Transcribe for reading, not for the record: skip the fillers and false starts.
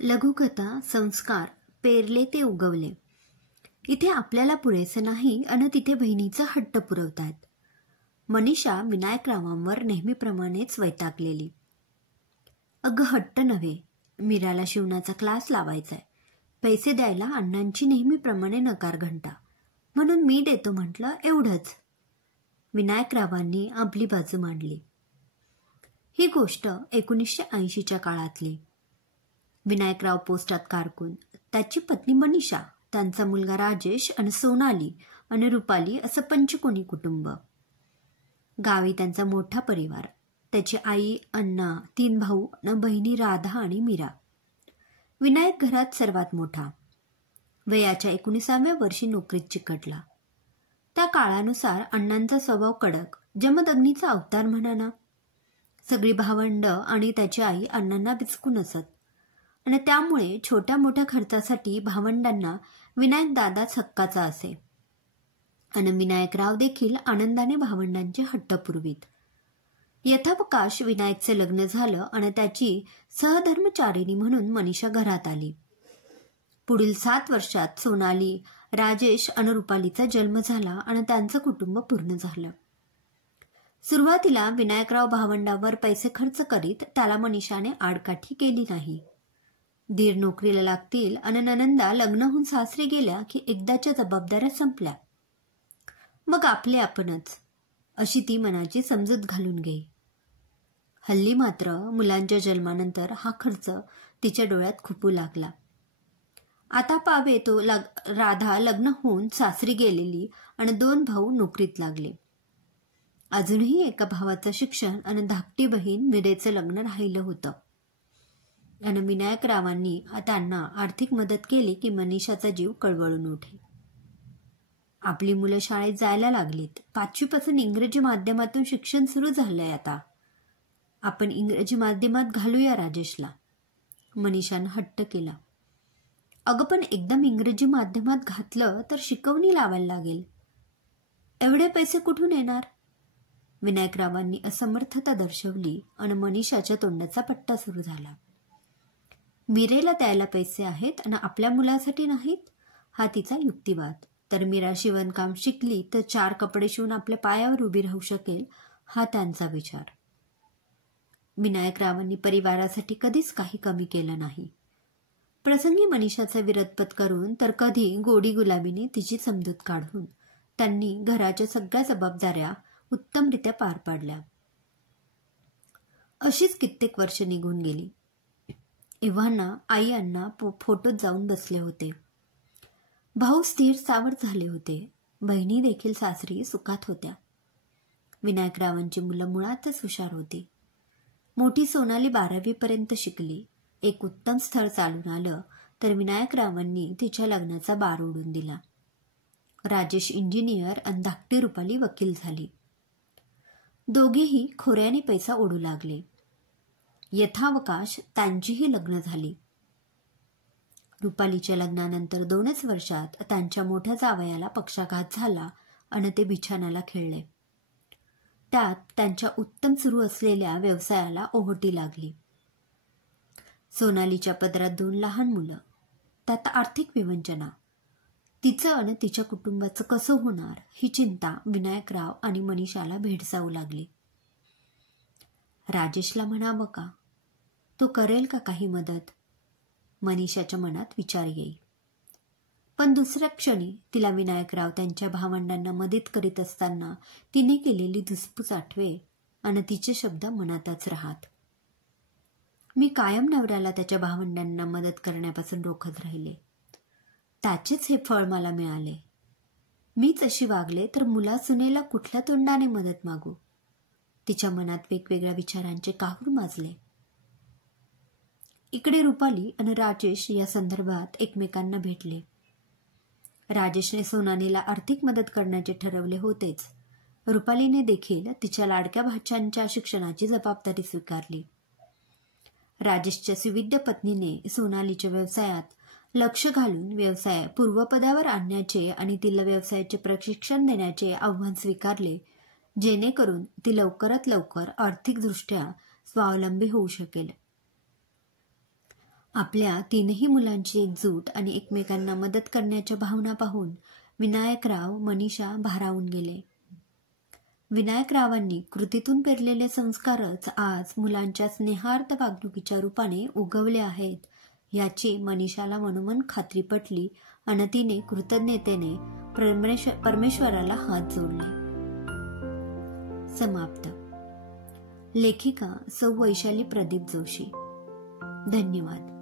लघुकथा संस्कार पेरले ते उगवले. इथे आपल्याला पुरेसं नाही अन तिथे बहिणीचा हट्ट पुरवतात. मनीषा विनायकरावांवर नेहमीप्रमाणेच वैतागलेली. अगं हट्ट नव्हे, मीराला शिवणाचा क्लास लावायचाय. पैसे द्यायला अण्णांची नेहमीप्रमाणे नकार घंटा, म्हणून मी देतो म्हटलं, एवढंच. विनायकरावांनी आपली बाजू मांडली. ही गोष्ट 1980च्या काळातली. विनायकराव पोस्टात कारकून, त्याची पत्नी मनीषा, त्यांचा मुलगा राजेश आणि सोनाली आणि रुपाली असं पंचकोनी कुटुंब. गावी त्यांचा मोठा परिवार. त्याची आई, अण्णा, 3 भाऊ आणि बहिणी राधा आणि मीरा. विनायक घरात सर्वात मोठा. वयाच्या 19व्या वर्षी नोकरीत चिकटला. त्या काळानुसार अण्णांचा स्वभाव कडक, जमदग्नीचा अवतार म्हणा ना. सगळी भावंड आणि त्याची आई अण्णांना बिचकून असत आणि त्यामुळे छोट्या मोठ्या खर्चासाठी भावंडांना विनायक दादाच हक्काचा असे. आणि विनायकराव देखील आनंदाने भावंडांचे हट्ट पुरवीत. यथावकाश विनायकचे लग्न झालं आणि त्याची सहधर्मचारिणी म्हणून मनीषा घरात आली. पुढील 7 वर्षात सोनाली, राजेश आणि रुपालीचा जन्म झाला आणि त्यांचं कुटुंब पूर्ण झालं. सुरुवातीला विनायकराव भावंडावर पैसे खर्च करीत त्याला मनीषाने आडकाठी केली नाही. दीर नोकरीला लागतील आणि ननंदा लग्न होऊन सासरी गेल्या की एकदाच्या जबाबदाऱ्या संपल्या. मग आपले आपणच, अशी ती मनाची समजूत घालून घेई. हल्ली मात्र मुलांच्या जन्मानंतर हा खर्च तिच्या डोळ्यात खुपू लागला. आता पावे तो राधा लग्न होऊन सासरी गेलेली आणि 2 भाऊ नोकरीत लागले. अजूनही एका भावाचं शिक्षण आणि धाकटी बहीण मीरेचं लग्न राहिलं होतं. आणि विनायकरावांनी त्यांना आर्थिक मदत केली की मनीषाचा जीव कळवळून उठे. आपली मुलं शाळेत जायला लागलीत. 5वी पासून इंग्रजी माध्यमातून शिक्षण सुरू झालंय. आता आपण इंग्रजी माध्यमात घालूया राजेशला, मनीषानं हट्ट केला. अगं पण एकदम इंग्रजी माध्यमात घातलं तर शिकवणी लावायला लागेल. एवढे पैसे कुठून येणार? विनायकरावांनी असमर्थता दर्शवली आणि मनीषाच्या तोंडाचा पट्टा सुरू झाला. मीरेला द्यायला पैसे आहेत आणि आपल्या मुलासाठी नाहीत, हा तिचा युक्तिवाद. तर मीरा शिवणकाम शिकली तर 4 कपडे शिवून आपल्या पायावर उभी राहू शकेल, हा त्यांचा विचार. विनायकरावांनी परिवारासाठी कधीच काही कमी केलं नाही. प्रसंगी मनीषाचा विरोध पत्करून तर कधी गोडी गुलाबीने तिची समजूत काढून त्यांनी घराच्या सगळ्या जबाबदाऱ्या उत्तमरित्या पार पाडल्या. अशीच कित्येक वर्ष निघून गेली. एव्हाना आई अण्णा फोटोत जाऊन बसले होते. भाऊ स्थिर सावर झाले होते. बहिणी देखील सासरी सुखात होत्या. विनायकरावांची मुलं मुळातच हुशार होती. मोठी सोनाली 12वी पर्यंत शिकली. एक उत्तम स्थळ चालून आलं तर विनायकरावांनी तिच्या लग्नाचा बार उडून दिला. राजेश इंजिनियर आणि धाकटी रुपाली वकील झाली. दोघेही खोऱ्याने पैसा ओढू लागले. यथावकाश त्यांचीही लग्न झाली. रुपालीच्या लग्नानंतर 2च वर्षात त्यांच्या मोठ्या जावयाला पक्षाघात झाला आणि ते बिछाण्याला खिळले. त्यात त्यांच्या उत्तम सुरू असलेल्या व्यवसायाला ओहोटी लागली. सोनालीच्या पदरात 2 लहान मुलं, त्यात आर्थिक विवंचना. तिचं आणि तिच्या कुटुंबाचं कसं होणार ही चिंता विनायकराव आणि मनीषाला भेडसावू लागली. राजेशला म्हणावं का? तो करेल का काही मदत? मनीषाच्या मनात विचार येई. पण दुसऱ्या क्षणी तिला विनायकराव त्यांच्या भावंडांना मदत करीत असताना तिने केलेली धुसफूस आठवे आणि तिचे शब्द मनातच राहत. मी कायम नवऱ्याला त्याच्या भावंडांना मदत करण्यापासून रोखत राहिले. त्याचेच हे फळ मला मिळाले. मीच अशी वागले तर मुला सुनेला कुठल्या तोंडाने मदत मागू? तिच्या मनात वेगवेगळ्या विचारांचे काहूर माजले. इकडे रुपाली आणि राजेश या संदर्भात एकमेकांना भेटले. राजेशने सोनालीला आर्थिक मदत करण्याचे ठरवले होतेच. रुपालीने देखील तिच्या लाडक्या भाच्यांच्या शिक्षणाची जबाबदारी स्वीकारली. राजेशच्या सुविद्य पत्नीने सोनालीच्या व्यवसायात लक्ष घालून व्यवसाय पूर्वपदावर आणण्याचे आणि तिला व्यवसायाचे प्रशिक्षण देण्याचे आव्हान स्वीकारले, जेणेकरून ती लवकरात लवकर आर्थिकदृष्ट्या स्वावलंबी होऊ शकेल. आपल्या तीनही मुलांची एकजूट आणि एकमेकांना मदत करण्याच्या भावना पाहून विनायकराव, मनीषा भारावून गेले. विनायकरावांनी कृतीतून पेरलेले संस्कारच आज मुलांच्या स्नेहार्थ वागणुकीच्या रूपाने उगवले आहेत याची मनीषाला मनोमन खात्री पटली आणि तिने कृतज्ञतेने परमेश्वराला हात जोडले. समाप्त. लेखिका सौ वैशाली प्रदीप जोशी. धन्यवाद.